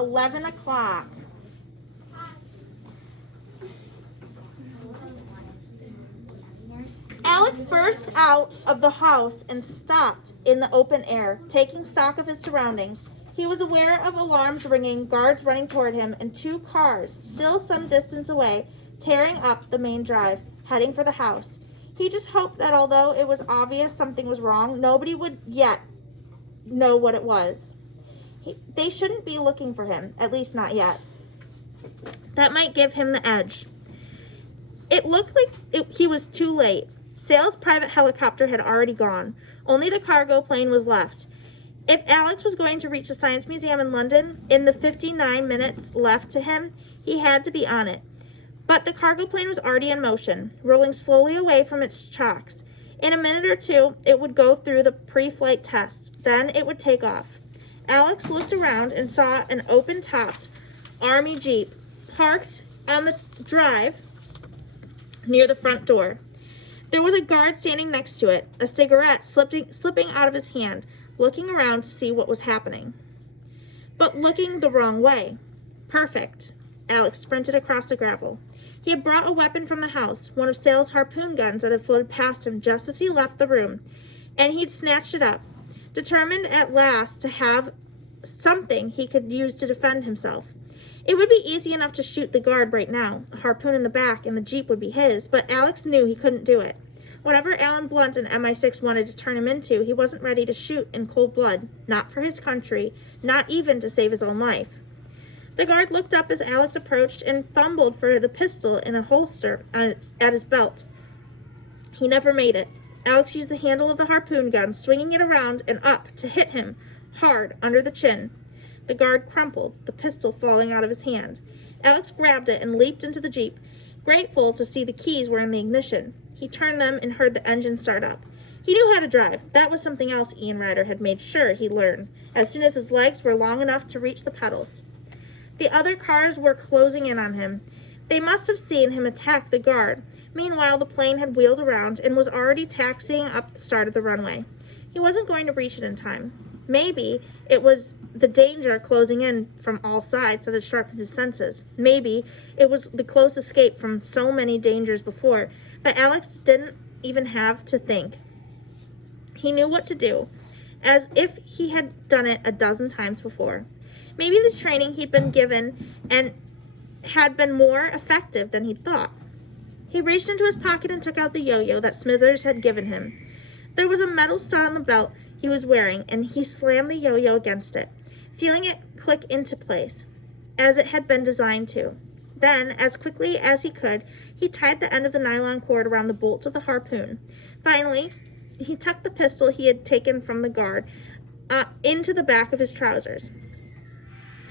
11 o'clock. Alex burst out of the house and stopped in the open air, taking stock of his surroundings. He was aware of alarms ringing, guards running toward him, and 2 cars, still some distance away, tearing up the main drive, heading for the house. He just hoped that although it was obvious something was wrong, nobody would yet know what it was. They shouldn't be looking for him, at least not yet. That might give him the edge. It looked like he was too late. Sale's private helicopter had already gone. Only the cargo plane was left. If Alex was going to reach the Science Museum in London in the 59 minutes left to him, he had to be on it. But the cargo plane was already in motion, rolling slowly away from its chocks. In a minute or two, it would go through the pre-flight tests. Then it would take off. Alex looked around and saw an open-topped Army Jeep parked on the drive near the front door. There was a guard standing next to it, a cigarette slipping out of his hand, looking around to see what was happening. But looking the wrong way. Perfect. Alex sprinted across the gravel. He had brought a weapon from the house, one of Sale's harpoon guns that had floated past him just as he left the room, and he'd snatched it up, determined at last to have something he could use to defend himself. It would be easy enough to shoot the guard right now. A harpoon in the back and the Jeep would be his, but Alex knew he couldn't do it. Whatever Alan Blunt and MI6 wanted to turn him into, he wasn't ready to shoot in cold blood, not for his country, not even to save his own life. The guard looked up as Alex approached and fumbled for the pistol in a holster at his belt. He never made it. Alex used the handle of the harpoon gun, swinging it around and up to hit him hard under the chin. The guard crumpled, the pistol falling out of his hand. Alex grabbed it and leaped into the Jeep, grateful to see the keys were in the ignition. He turned them and heard the engine start up. He knew how to drive. That was something else Ian Ryder had made sure he'd learn, as soon as his legs were long enough to reach the pedals. The other cars were closing in on him. They must have seen him attack the guard. Meanwhile, the plane had wheeled around and was already taxiing up the start of the runway. He wasn't going to reach it in time. Maybe it was the danger closing in from all sides that had sharpened his senses. Maybe it was the close escape from so many dangers before, but Alex didn't even have to think. He knew what to do, as if he had done it a dozen times before. Maybe the training he'd been given and had been more effective than he'd thought. He reached into his pocket and took out the yo-yo that Smithers had given him. There was a metal stud on the belt he was wearing, and he slammed the yo-yo against it, feeling it click into place, as it had been designed to. Then, as quickly as he could, he tied the end of the nylon cord around the bolt of the harpoon. Finally, he tucked the pistol he had taken from the guard into the back of his trousers.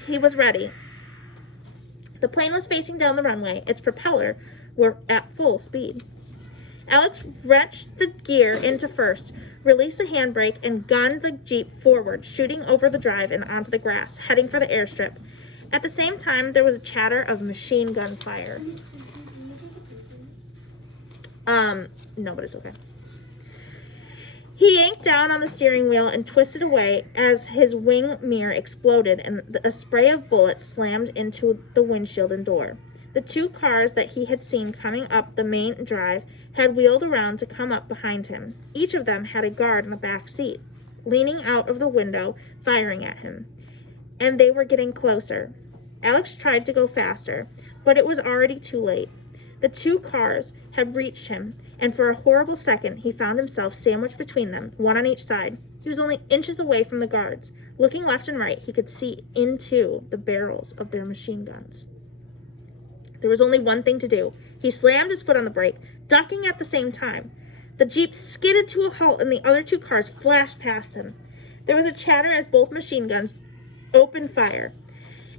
He was ready. The plane was facing down the runway. Its propeller were at full speed. Alex wrenched the gear into first, released the handbrake, and gunned the Jeep forward, shooting over the drive and onto the grass, heading for the airstrip. At the same time, there was a chatter of machine gun fire. No, but it's okay. He yanked down on the steering wheel and twisted away as his wing mirror exploded and a spray of bullets slammed into the windshield and door. The 2 cars that he had seen coming up the main drive had wheeled around to come up behind him. Each of them had a guard in the back seat, leaning out of the window, firing at him. And they were getting closer. Alex tried to go faster, but it was already too late. The 2 cars had reached him, and for a horrible second he found himself sandwiched between them, one on each side. He was only inches away from the guards. Looking left and right, he could see into the barrels of their machine guns. There was only one thing to do. He slammed his foot on the brake, ducking at the same time. The Jeep skidded to a halt and the other 2 cars flashed past him. There was a chatter as both machine guns opened fire.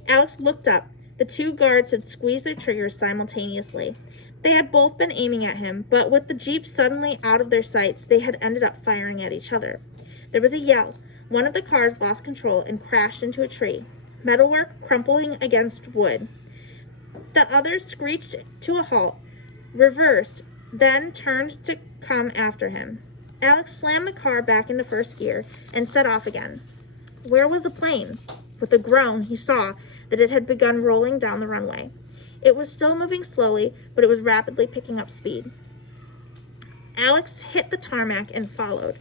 Alex looked up. The 2 guards had squeezed their triggers simultaneously. They had both been aiming at him, but with the Jeep suddenly out of their sights, they had ended up firing at each other. There was a yell. One of the cars lost control and crashed into a tree, metalwork crumpling against wood. The other screeched to a halt, reversed, then turned to come after him. Alex slammed the car back into first gear and set off again. Where was the plane? With a groan, he saw that it had begun rolling down the runway. It was still moving slowly, but it was rapidly picking up speed. Alex hit the tarmac and followed.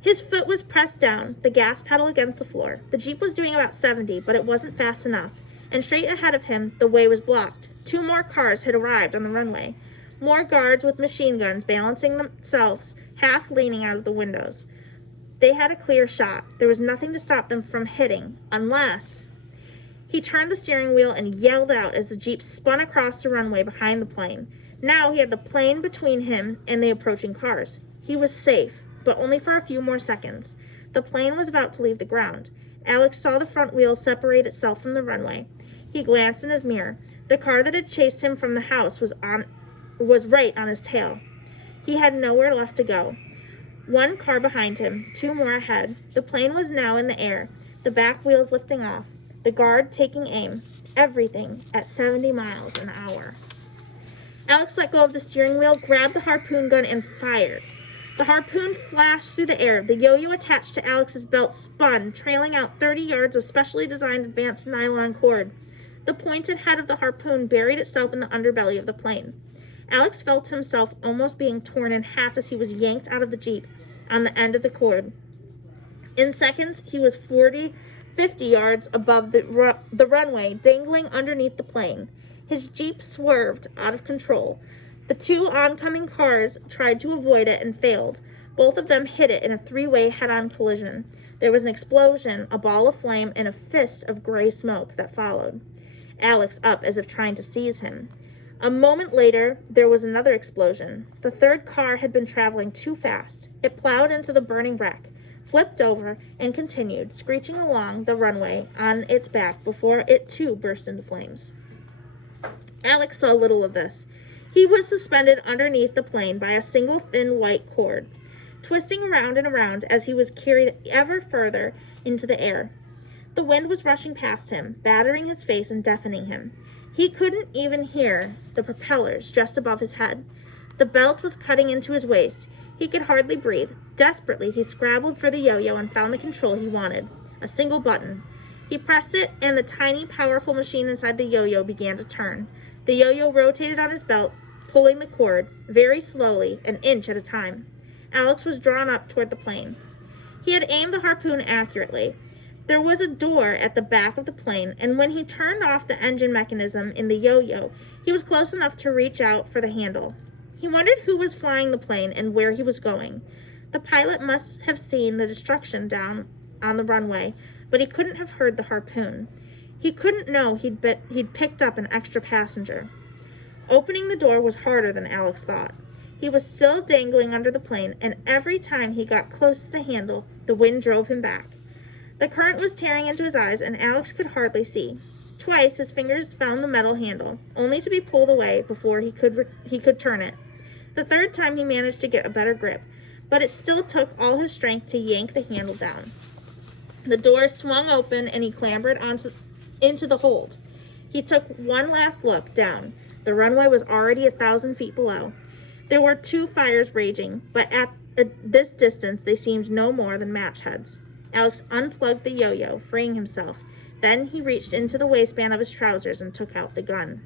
His foot was pressed down, the gas pedal against the floor. The Jeep was doing about 70, but it wasn't fast enough, and straight ahead of him, the way was blocked. 2 more cars had arrived on the runway. More guards with machine guns balancing themselves, half leaning out of the windows. They had a clear shot. There was nothing to stop them from hitting, unless... He turned the steering wheel and yelled out as the Jeep spun across the runway behind the plane. Now he had the plane between him and the approaching cars. He was safe, but only for a few more seconds. The plane was about to leave the ground. Alex saw the front wheel separate itself from the runway. He glanced in his mirror. The car that had chased him from the house was right on his tail. He had nowhere left to go. 1 car behind him, 2 more ahead. The plane was now in the air, the back wheels lifting off, the guard taking aim, everything at 70 miles an hour. Alex let go of the steering wheel, grabbed the harpoon gun, and fired. The harpoon flashed through the air. The yo-yo attached to Alex's belt spun, trailing out 30 yards of specially designed advanced nylon cord. The pointed head of the harpoon buried itself in the underbelly of the plane. Alex felt himself almost being torn in half as he was yanked out of the Jeep on the end of the cord. In seconds, he was 50 yards above the runway, dangling underneath the plane. His Jeep swerved out of control. The 2 oncoming cars tried to avoid it and failed. Both of them hit it in a 3-way head-on collision. There was an explosion, a ball of flame, and a fist of gray smoke that followed. Alex up as if trying to seize him. A moment later, there was another explosion. The 3rd car had been traveling too fast. It plowed into the burning wreck, flipped over, and continued, screeching along the runway on its back before it too burst into flames. Alex saw little of this. He was suspended underneath the plane by a single thin white cord, twisting around and around as he was carried ever further into the air. The wind was rushing past him, battering his face and deafening him. He couldn't even hear the propellers just above his head. The belt was cutting into his waist. He could hardly breathe. Desperately, he scrabbled for the yo-yo and found the control he wanted, a single button. He pressed it, and the tiny, powerful machine inside the yo-yo began to turn. The yo-yo rotated on his belt, pulling the cord, very slowly, an inch at a time. Alex was drawn up toward the plane. He had aimed the harpoon accurately. There was a door at the back of the plane, and when he turned off the engine mechanism in the yo-yo, he was close enough to reach out for the handle. He wondered who was flying the plane and where he was going. The pilot must have seen the destruction down on the runway, but he couldn't have heard the harpoon. He couldn't know he'd picked up an extra passenger. Opening the door was harder than Alex thought. He was still dangling under the plane, and every time he got close to the handle, the wind drove him back. The current was tearing into his eyes, and Alex could hardly see. Twice his fingers found the metal handle, only to be pulled away before he could turn it. The 3rd time he managed to get a better grip, but it still took all his strength to yank the handle down. The door swung open, and he clambered into the hold. He took one last look down. The runway was already 1,000 feet below. There were 2 fires raging, but at this distance they seemed no more than match heads. Alex unplugged the yo-yo, freeing himself. Then he reached into the waistband of his trousers and took out the gun.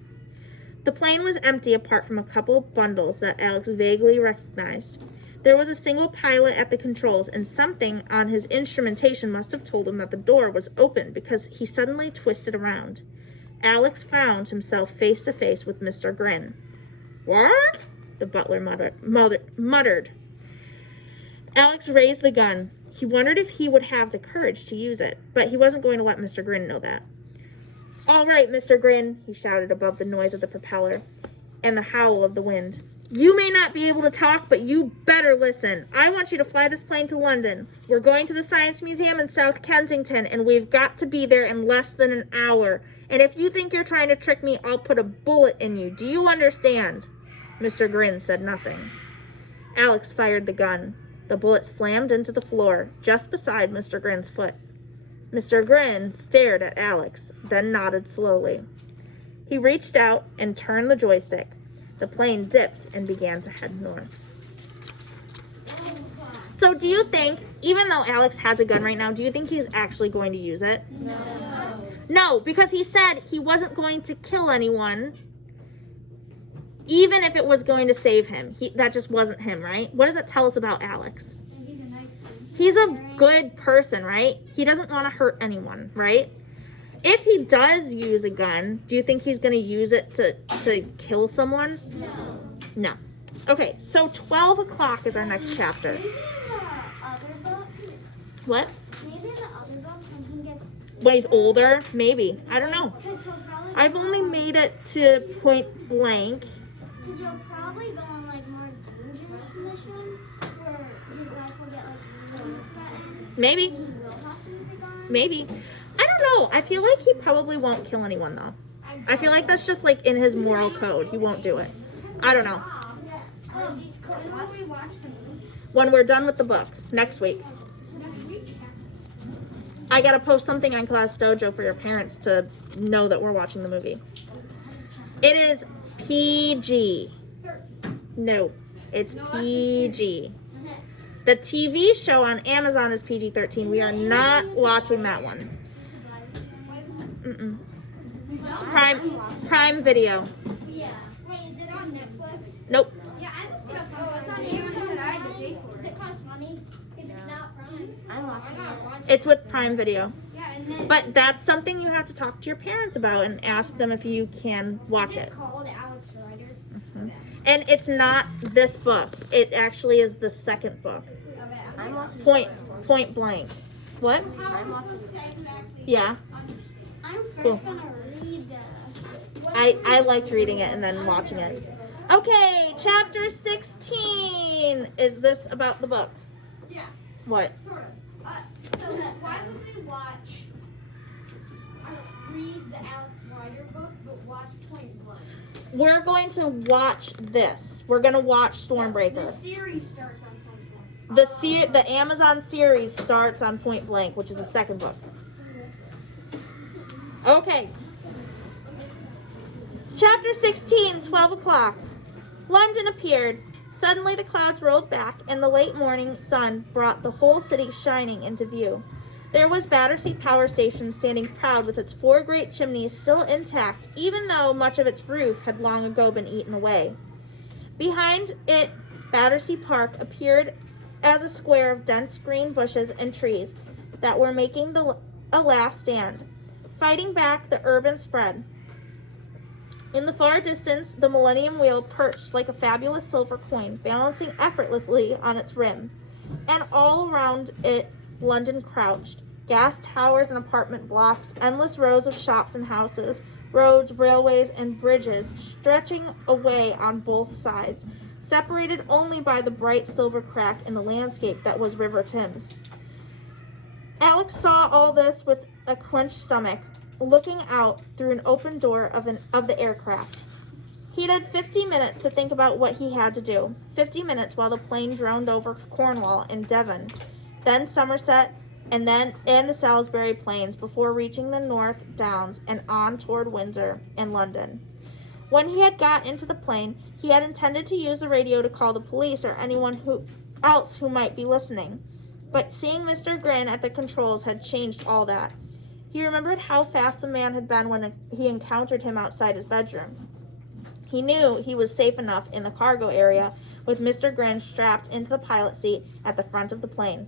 The plane was empty apart from a couple bundles that Alex vaguely recognized. There was a single pilot at the controls, and something on his instrumentation must have told him that the door was open because he suddenly twisted around. Alex found himself face to face with Mr. Grin. "What?" the butler muttered. Alex raised the gun. He wondered if he would have the courage to use it, but he wasn't going to let Mr. Grin know that. "All right, Mr. Grin," he shouted above the noise of the propeller and the howl of the wind. "You may not be able to talk, but you better listen. I want you to fly this plane to London. We're going to the Science Museum in South Kensington, and we've got to be there in less than an hour. And if you think you're trying to trick me, I'll put a bullet in you. Do you understand?" Mr. Grin said nothing. Alex fired the gun. The bullet slammed into the floor, just beside Mr. Grin's foot. Mr. Grin stared at Alex, then nodded slowly. He reached out and turned the joystick. The plane dipped and began to head north. So do you think, even though Alex has a gun right now, do you think he's actually going to use it? No, because he said he wasn't going to kill anyone, even if it was going to save him. That just wasn't him, right? What does it tell us about Alex? He's a good person, right? He doesn't want to hurt anyone, right? If he does use a gun, do you think he's going to use it to kill someone? No. Okay, so 12 o'clock is our next chapter. Maybe in the other book. What? Maybe in the other book when he gets. When he's older? Maybe. I don't know. Because he'll probably. I've only made it to Point Blank. Because you'll probably go on like more dangerous missions where his life will get like really threatened. Maybe. He will have to use a gun. Maybe. I don't know. I feel like he probably won't kill anyone, though. I feel like that's just like in his moral code. He won't do it. I don't know. When will we watch the movie? When we're done with the book, next week. I gotta post something on Class Dojo for your parents to know that we're watching the movie. It is PG. No, it's PG. The TV show on Amazon is PG-13. We are not watching that one. It's Prime Video. Yeah. Wait, is it on Netflix? Nope. Yeah, I looked it up. Oh, it's on Amazon. I had to pay for it. Does it cost money? If it's not Prime, I'm watching it. It's with Prime Video. Yeah, and then. But that's something you have to talk to your parents about and ask them if you can watch Is it it. called Alex Rider? Mhm. And it's not this book. It actually is the second book. Okay. Point Blank. What? Yeah. I'm first Cool. gonna read the. I liked reading it and then watching it. Okay, chapter 16. Is this about the book? Yeah, What? sort of. So why would we read the Alex Rider book, but watch Point Blank? We're going to watch this. We're going to watch The Stormbreaker. series starts on Point Blank. The Amazon series starts on Point Blank, which is the second book. Okay. Chapter 16, 12 o'clock. London appeared. Suddenly the clouds rolled back, and the late morning sun brought the whole city shining into view. There was Battersea Power Station standing proud with its 4 great chimneys still intact, even though much of its roof had long ago been eaten away. Behind it, Battersea Park appeared as a square of dense green bushes and trees that were making a last stand, fighting back the urban spread. In the far distance, the Millennium Wheel perched like a fabulous silver coin, balancing effortlessly on its rim. And all around it, London crouched. Gas towers and apartment blocks, endless rows of shops and houses, roads, railways, and bridges stretching away on both sides, separated only by the bright silver crack in the landscape that was River Thames. Alex saw all this with a clenched stomach, looking out through an open door of the aircraft. He'd had 50 minutes to think about what he had to do. 50 minutes while the plane droned over Cornwall and Devon, then Somerset, and the Salisbury Plains before reaching the North Downs and on toward Windsor and London. When he had got into the plane, he had intended to use the radio to call the police or anyone else who might be listening. But seeing Mr. Grin at the controls had changed all that. He remembered how fast the man had been when he encountered him outside his bedroom. He knew he was safe enough in the cargo area with Mr. Grin strapped into the pilot seat at the front of the plane.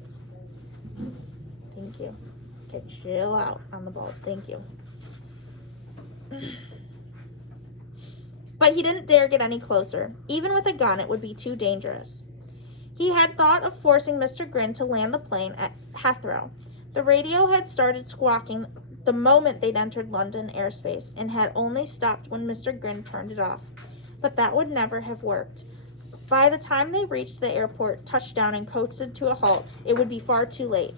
Thank you. Okay, chill out on the balls. Thank you. But he didn't dare get any closer. Even with a gun, it would be too dangerous. He had thought of forcing Mr. Grin to land the plane at Heathrow. The radio had started squawking the moment they'd entered London airspace and had only stopped when Mr. Grin turned it off. But that would never have worked. By the time they reached the airport, touchdown, and coasted to a halt, it would be far too late.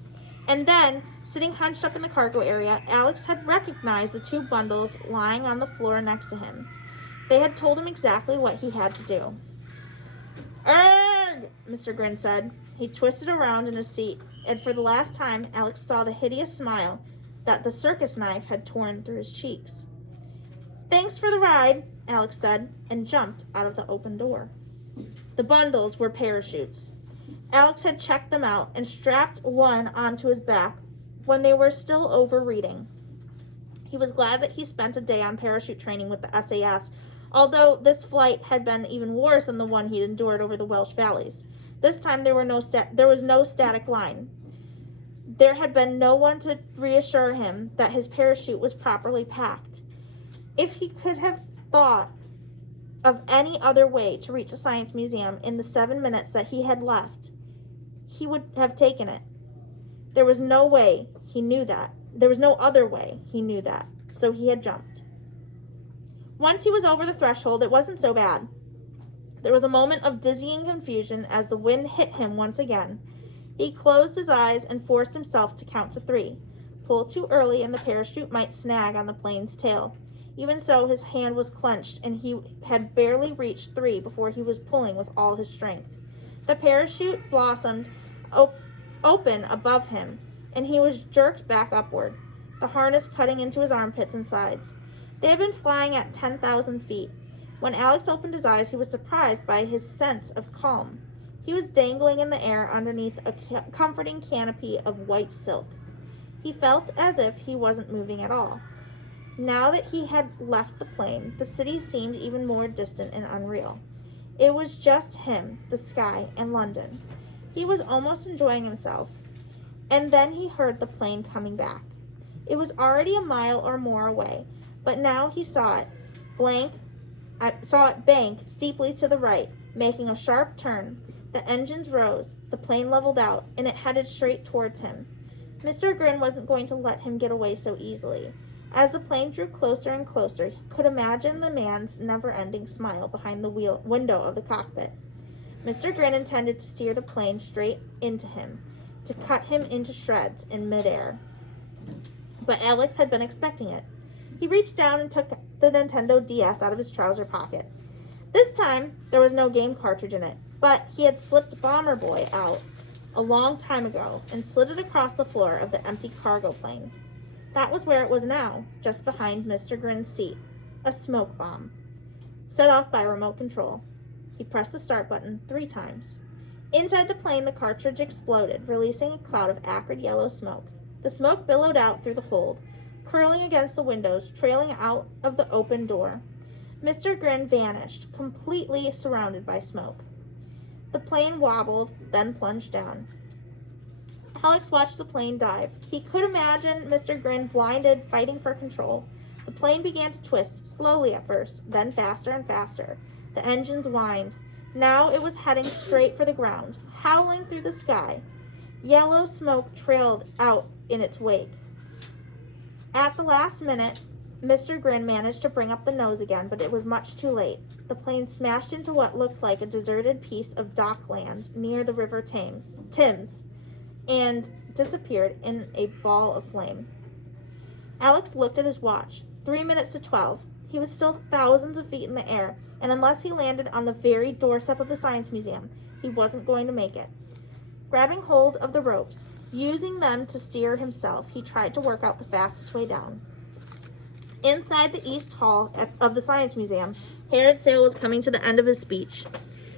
And then, sitting hunched up in the cargo area, Alex had recognized the 2 bundles lying on the floor next to him. They had told him exactly what he had to do. "Erg!" Mr. Grin said. He twisted around in his seat, and for the last time, Alex saw the hideous smile that the circus knife had torn through his cheeks. "Thanks for the ride," Alex said, and jumped out of the open door. The bundles were parachutes. Alex had checked them out and strapped one onto his back when they were still over reading. He was glad that he spent a day on parachute training with the SAS, although this flight had been even worse than the one he'd endured over the Welsh valleys. This time there was no static line. There had been no one to reassure him that his parachute was properly packed. If he could have thought of any other way to reach the Science Museum in the 7 minutes that he had left, he would have taken it. There was no way, he knew that. There was no other way, he knew that. So he had jumped. Once he was over the threshold, it wasn't so bad. There was a moment of dizzying confusion as the wind hit him once again. He closed his eyes and forced himself to count to 3. Pull too early and the parachute might snag on the plane's tail. Even so, his hand was clenched and he had barely reached 3 before he was pulling with all his strength. The parachute blossomed open above him, and he was jerked back upward, the harness cutting into his armpits and sides. They had been flying at 10,000 feet. When Alex opened his eyes, he was surprised by his sense of calm. He was dangling in the air underneath a comforting canopy of white silk. He felt as if he wasn't moving at all. Now that he had left the plane, the city seemed even more distant and unreal. It was just him, the sky, and London. He was almost enjoying himself. And then he heard the plane coming back. It was already a mile or more away, but now he saw it bank steeply to the right, making a sharp turn. The engines rose, the plane leveled out, and it headed straight towards him. Mr. Grin wasn't going to let him get away so easily. As the plane drew closer and closer, he could imagine the man's never-ending smile behind the window of the cockpit. Mr. Grin intended to steer the plane straight into him, to cut him into shreds in midair. But Alex had been expecting it. He reached down and took the Nintendo DS out of his trouser pocket. This time, there was no game cartridge in it, but he had slipped Bomber Boy out a long time ago and slid it across the floor of the empty cargo plane. That was where it was now, just behind Mr. Grin's seat, a smoke bomb, set off by remote control. He pressed the start button 3 times. Inside the plane, the cartridge exploded, releasing a cloud of acrid yellow smoke. The smoke billowed out through the hold, curling against the windows, trailing out of the open door. Mr. Grin vanished, completely surrounded by smoke. The plane wobbled, then plunged down. Alex watched the plane dive. He could imagine Mr. Grin blinded, fighting for control. The plane began to twist, slowly at first, then faster and faster. The engines whined. Now it was heading straight for the ground, howling through the sky. Yellow smoke trailed out in its wake. At the last minute, Mr. Grin managed to bring up the nose again, but it was much too late. The plane smashed into what looked like a deserted piece of dockland near the River Thames, and disappeared in a ball of flame. Alex looked at his watch. 3 minutes to 12. He was still thousands of feet in the air, and unless he landed on the very doorstep of the Science Museum, he wasn't going to make it. Grabbing hold of the ropes, using them to steer himself, he tried to work out the fastest way down. Inside the East Hall of the Science Museum, Herod Sale was coming to the end of his speech.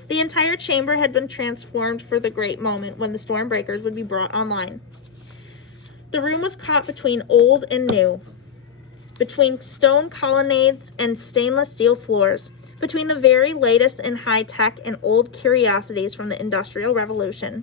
The entire chamber had been transformed for the great moment when the Stormbreakers would be brought online. The room was caught between old and new, between stone colonnades and stainless steel floors, between the very latest in high-tech and old curiosities from the Industrial Revolution.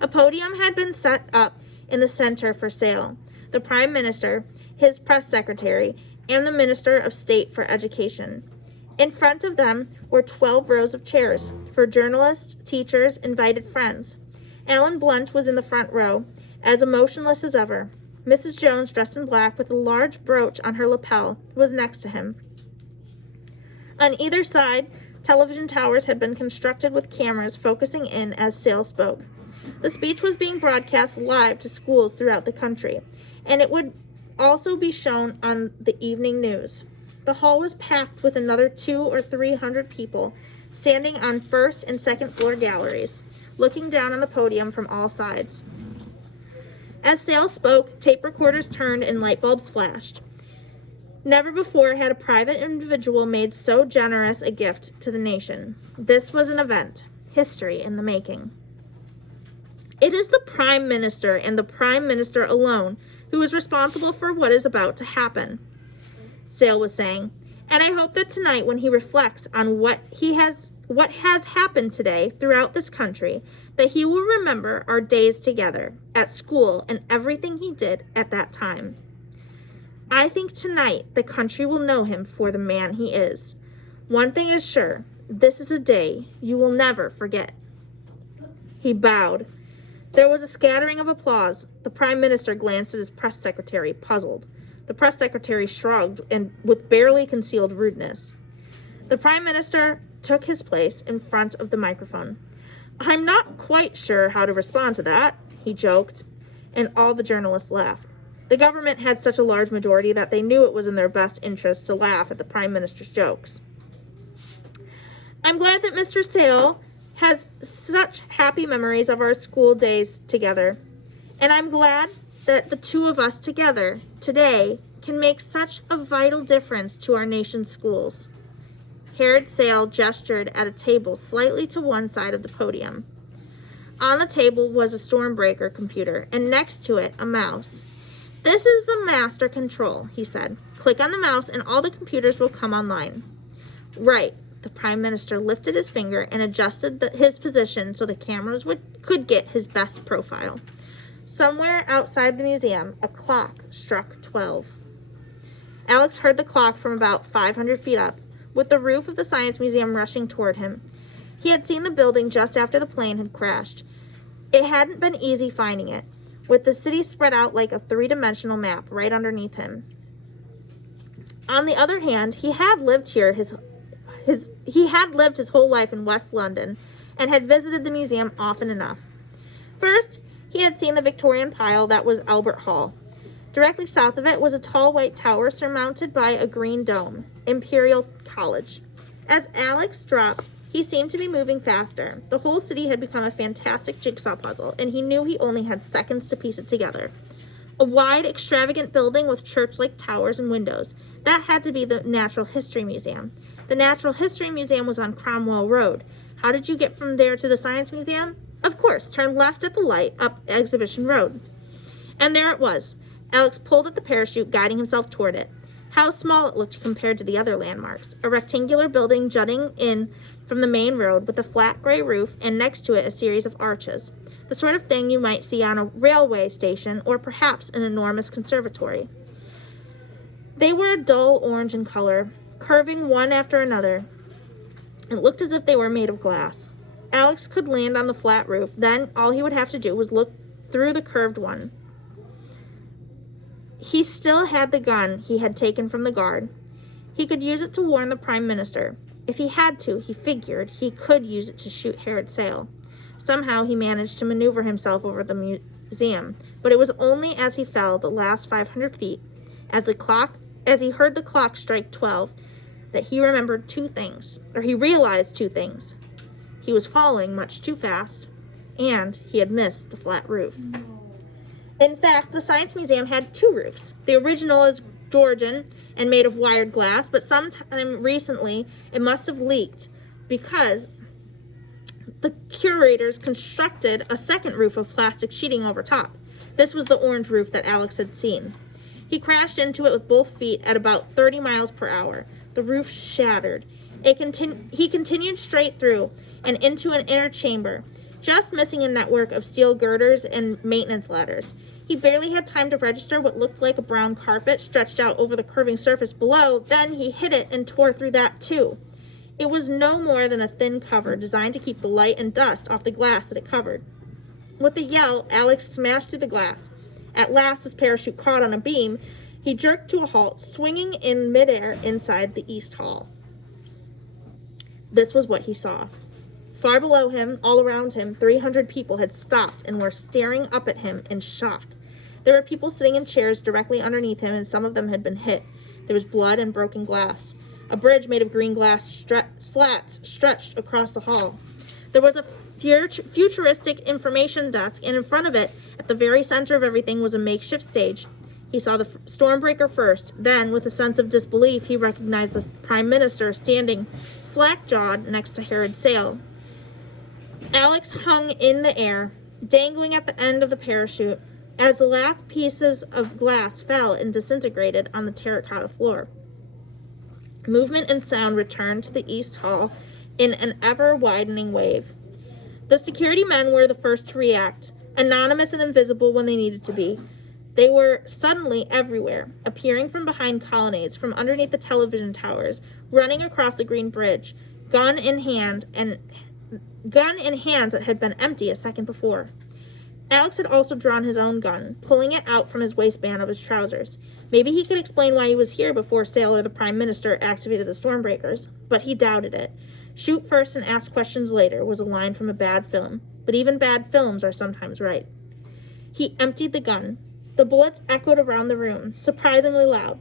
A podium had been set up in the center for Sale. The Prime Minister, his press secretary, and the Minister of State for Education. In front of them were 12 rows of chairs for journalists, teachers, invited friends. Alan Blunt was in the front row, as emotionless as ever. Mrs. Jones, dressed in black with a large brooch on her lapel, was next to him. On either side, television towers had been constructed with cameras focusing in as Sale spoke. The speech was being broadcast live to schools throughout the country, and it would also be shown on the evening news. The hall was packed with another 200 or 300 people standing on first and second floor galleries, looking down on the podium from all sides. As Sale spoke, tape recorders turned and light bulbs flashed. Never before had a private individual made so generous a gift to the nation. This was an event, history in the making. It is the Prime Minister and the Prime Minister alone who is responsible for what is about to happen, Sale was saying. And I hope that tonight, when he reflects on what has happened today throughout this country, that he will remember our days together at school and everything he did at that time. I think tonight the country will know him for the man he is. One thing is sure, this is a day you will never forget. He bowed. There was a scattering of applause. The Prime Minister glanced at his press secretary, puzzled. The press secretary shrugged and with barely concealed rudeness. The Prime Minister took his place in front of the microphone. I'm not quite sure how to respond to that, he joked, and all the journalists laughed. The government had such a large majority that they knew it was in their best interest to laugh at the Prime Minister's jokes. I'm glad that Mr. Sale has such happy memories of our school days together, and I'm glad that the two of us together today can make such a vital difference to our nation's schools. Herod Sale gestured at a table slightly to one side of the podium. On the table was a Stormbreaker computer, and next to it, a mouse. This is the master control, he said. Click on the mouse and all the computers will come online. Right. The Prime Minister lifted his finger and adjusted his position so the cameras could get his best profile. Somewhere outside the museum, a clock struck 12. Alex heard the clock from about 500 feet up, with the roof of the Science Museum rushing toward him. He had seen the building just after the plane had crashed. It hadn't been easy finding it, with the city spread out like a three-dimensional map right underneath him. On the other hand, he had lived his whole life in West London and had visited the museum often enough. First, he had seen the Victorian pile that was Albert Hall. Directly south of it was a tall white tower surmounted by a green dome, Imperial College. As Alex dropped, he seemed to be moving faster. The whole city had become a fantastic jigsaw puzzle, and he knew he only had seconds to piece it together. A wide, extravagant building with church-like towers and windows. That had to be the Natural History Museum. The Natural History Museum was on Cromwell Road. How did you get from there to the Science Museum? Of course, turn left at the light up Exhibition Road. And there it was. Alex pulled at the parachute, guiding himself toward it. How small it looked compared to the other landmarks. A rectangular building jutting in from the main road with a flat gray roof and next to it a series of arches. The sort of thing you might see on a railway station or perhaps an enormous conservatory. They were a dull orange in color, curving one after another. It looked as if they were made of glass. Alex could land on the flat roof, then all he would have to do was look through the curved one. He still had the gun he had taken from the guard. He could use it to warn the Prime Minister. If he had to, he figured he could use it to shoot Herod Sale. Somehow he managed to maneuver himself over the museum, but it was only as he fell the last 500 feet, as he heard the clock strike 12, that he realized two things. He was falling much too fast, and he had missed the flat roof. In fact, the Science Museum had two roofs. The original is Georgian and made of wired glass, but sometime recently it must have leaked because the curators constructed a second roof of plastic sheeting over top. This was the orange roof that Alex had seen. He crashed into it with both feet at about 30 miles per hour. The roof shattered. He continued straight through and into an inner chamber, just missing a network of steel girders and maintenance ladders. He barely had time to register what looked like a brown carpet stretched out over the curving surface below. Then he hit it and tore through that too. It was no more than a thin cover designed to keep the light and dust off the glass that it covered. With a yell, Alex smashed through the glass. At last, his parachute caught on a beam. He jerked to a halt, swinging in midair inside the East Hall. This was what he saw. Far below him, all around him, 300 people had stopped and were staring up at him in shock. There were people sitting in chairs directly underneath him, and some of them had been hit. There was blood and broken glass. A bridge made of green glass slats stretched across the hall. There was a futuristic information desk, and in front of it, at the very center of everything, was a makeshift stage. He saw the Stormbreaker first. Then, with a sense of disbelief, he recognized the Prime Minister standing slack-jawed next to Herod Sale. Alex hung in the air. dangling at the end of the parachute, as the last pieces of glass fell and disintegrated on the terracotta floor. Movement and sound returned to the East Hall in an ever-widening wave. The security men were the first to react, anonymous and invisible when they needed to be. They were suddenly everywhere, appearing from behind colonnades, from underneath the television towers, running across the green bridge, gun in hands that had been empty a second before. Alex had also drawn his own gun, pulling it out from his waistband of his trousers. Maybe he could explain why he was here before Sale or the Prime Minister activated the Stormbreakers, but he doubted it. Shoot first and ask questions later was a line from a bad film, but even bad films are sometimes right. He emptied the gun. The bullets echoed around the room, surprisingly loud.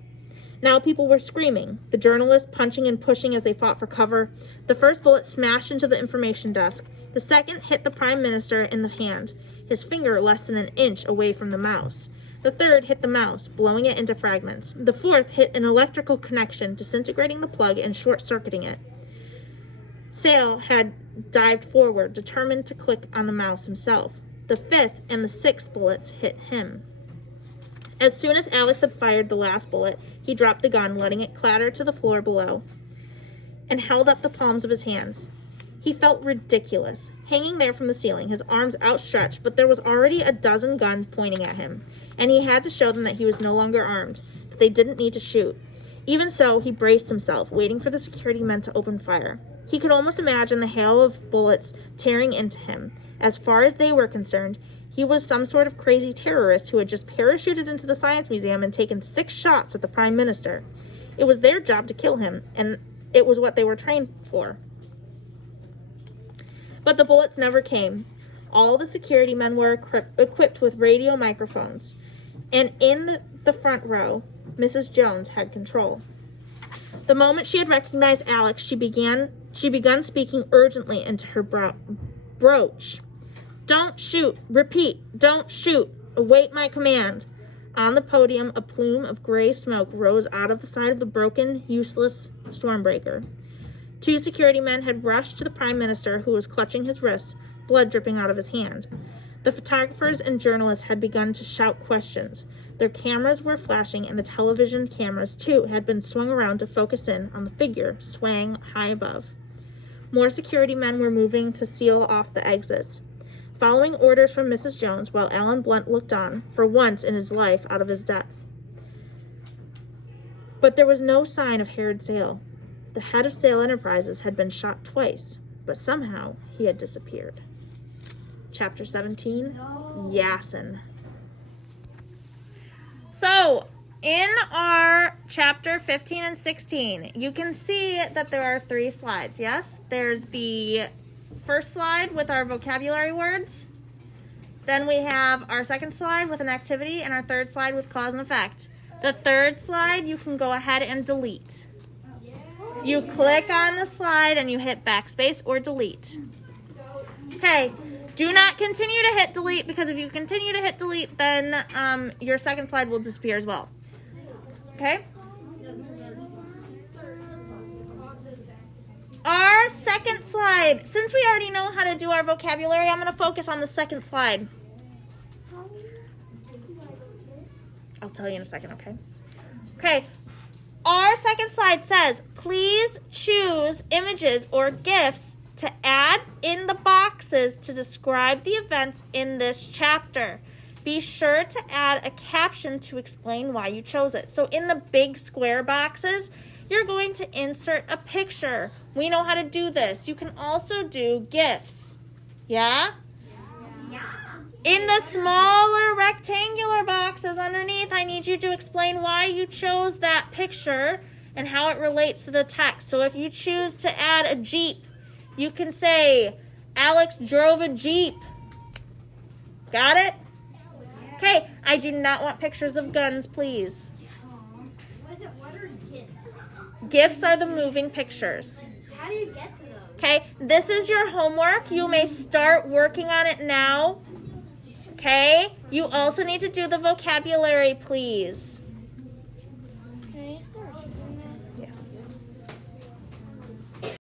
Now people were screaming, the journalists punching and pushing as they fought for cover. The first bullet smashed into the information desk. The second hit the Prime Minister in the hand, his finger less than an inch away from the mouse. The third hit the mouse, blowing it into fragments. The fourth hit an electrical connection, disintegrating the plug and short-circuiting it. Sale had dived forward, determined to click on the mouse himself. The fifth and the sixth bullets hit him. As soon as Alex had fired the last bullet, he dropped the gun, letting it clatter to the floor below, and held up the palms of his hands. He felt ridiculous, hanging there from the ceiling, his arms outstretched, but there was already a dozen guns pointing at him, and he had to show them that he was no longer armed, that they didn't need to shoot. Even so, he braced himself, waiting for the security men to open fire. He could almost imagine the hail of bullets tearing into him. As far as they were concerned, he was some sort of crazy terrorist who had just parachuted into the Science Museum and taken 6 shots at the Prime Minister. It was their job to kill him, and it was what they were trained for. But the bullets never came. All the security men were equipped with radio microphones, and in the front row, Mrs. Jones had control. The moment she had recognized Alex, she begun speaking urgently into her brooch. "Don't shoot. Repeat, don't shoot. Await my command." On the podium, a plume of gray smoke rose out of the side of the broken, useless Stormbreaker. 2 security men had rushed to the Prime Minister, who was clutching his wrist, blood dripping out of his hand. The photographers and journalists had begun to shout questions. Their cameras were flashing, and the television cameras, too, had been swung around to focus in on the figure swaying high above. More security men were moving to seal off the exits, following orders from Mrs. Jones, while Alan Blunt looked on, for once in his life, out of his depth. But there was no sign of Herod Sale. The head of Sale Enterprises had been shot twice, but somehow he had disappeared. Chapter 17, Yasin. So, in our chapter 15 and 16, you can see that there are 3 slides, yes? There's the first slide with our vocabulary words. Then we have our second slide with an activity, and our third slide with cause and effect. The third slide you can go ahead and delete. You click on the slide and you hit backspace or delete. Okay, do not continue to hit delete, because if you continue to hit delete, then your second slide will disappear as well. Okay? Our second slide, since we already know how to do our vocabulary, I'm going to focus on the second slide. I'll tell you in a second, okay? Okay. Our second slide says, please choose images or GIFs to add in the boxes to describe the events in this chapter. Be sure to add a caption to explain why you chose it. So in the big square boxes, you're going to insert a picture. We know how to do this. You can also do GIFs. Yeah? Yeah. In the smaller rectangular boxes underneath, I need you to explain why you chose that picture and how it relates to the text. So if you choose to add a Jeep, you can say, Alex drove a Jeep. Got it? Okay, I do not want pictures of guns, please. What are GIFs? GIFs are the moving pictures. How do you get to those? Okay, this is your homework. You may start working on it now. Okay, you also need to do the vocabulary, please.